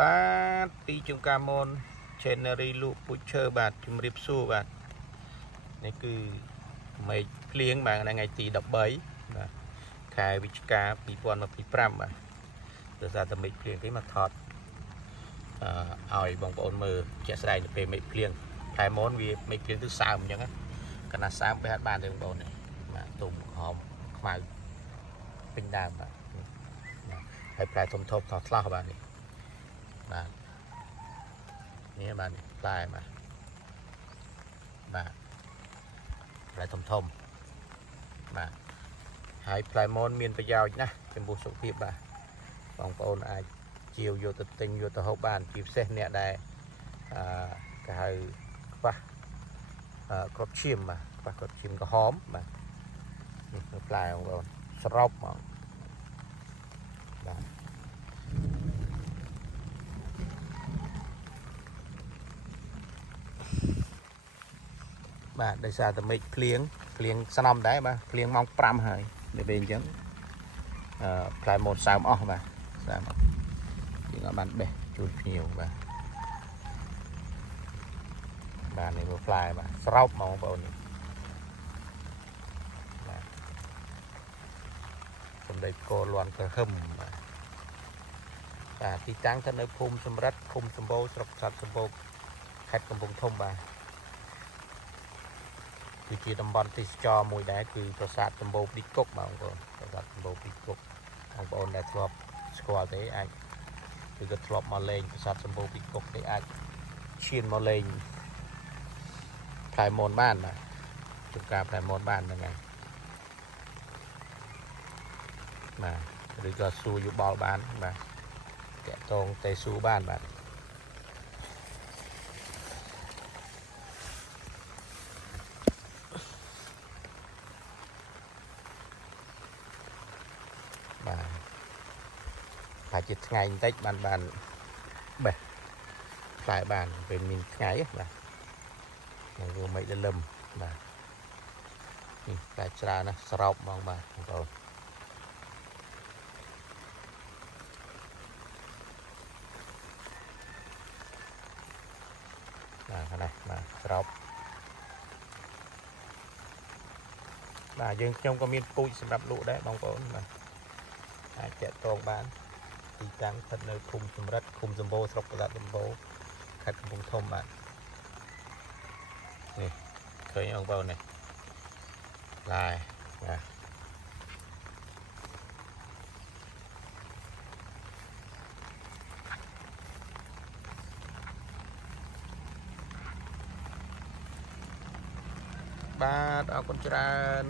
បាទពីជំកាមន January លក់ពូឈើបាទជំរាបសួរបាទនេះគឺមេឃភ្លៀងបាទថ្ងៃទី13បាទខែវិច្ឆិកា2025បាទដោយសារតែមេឃភ្លៀងនេះមកថតឲ្យបងប្អូនមើលជាក់ស្ដែងទៅពេលមេឃភ្លៀងខែមុនវាមេឃភ្លៀងទៅសើមអញ្ចឹងណាកណ្ណាសើមបែរបានទេបងប្អូននេះបាទទុំក្រហមខ្មៅពេញដើមបាទហើយផ្លែធំធំថោះឆ្លោះបាទនេះបាទនេះបាទផ្លែបាទផ្លែធំបាទហើយផ្លែមនមានប្រយោជន៍ណាស់ចំពោះសុខភាពបាទបងប្អូនអាចជាវយកទៅទិញយកទៅហូបបានជាពិសេសអ្នកដែលគេហៅខ្វះគ្រាប់ឈាមបាទខ្វះគ្រាប់ឈាមក្រហមបាទនេះគឺផ្លែបងប្អូនសរុបមកបាទដោយសារតែមេឃភ្លៀងស្នំដែរបាទភ្លៀងម៉ោង5ហើយដល់ពេលអញ្ចឹងផ្លែម៉ូតសើមអស់បាទសើមយើងអត់បានបេះជូនភ្ញៀវបាទនេះមើលផ្លែបាទស្រោបបងប្អូនបាទសំដីគោលន់ក្រហឹមបាទទីតាំងស្ថិតនៅភូមិសំរិទ្ធឃុំសម្បូរស្រុកសត្វសម្បូរខេត្តកំពង់ធំបាទគឺជាតំបន់ទេសចរមួយដែរគឺប្រាសាទសម្បូរពីគុកបងប្អូនប្រាសាទសម្បូរពីគុកបងប្អូនដែលធ្លាប់ស្គាល់ទេអាចឬក៏ធ្លាប់មកលេងប្រាសាទសម្បូរពីគុកទេអាចឈានមកលេងផ្លែមនបានបាទជួបការផ្លែមនបានហ្នឹងហើយបាទឬក៏សួរយោបល់បានបាទតាក់ទងទៅសួរបានបាទហើយជាថ្ងៃបន្តិចបានបេះផ្លែបានពេលមានថ្ងៃបាទនឹងរួមមិនលឹមបាទនេះផ្លែច្រើនណាស់ស្រោបបងបាទបងប្អូនបាទណាបាទស្រោបបាទយើងខ្ញុំក៏មានពូជសម្រាប់លក់ដែរបងប្អូនបាទអាចតាក់ទងបានទីតាំងស្ថិតនៅភូមិសំរិទ្ធឃុំសម្បូរស្រុកប្រាសាទសម្បូរខេត្តកំពង់ធំបាទនេះឃើញបងប្អូននេះឡាយបាទអរគុណច្រើន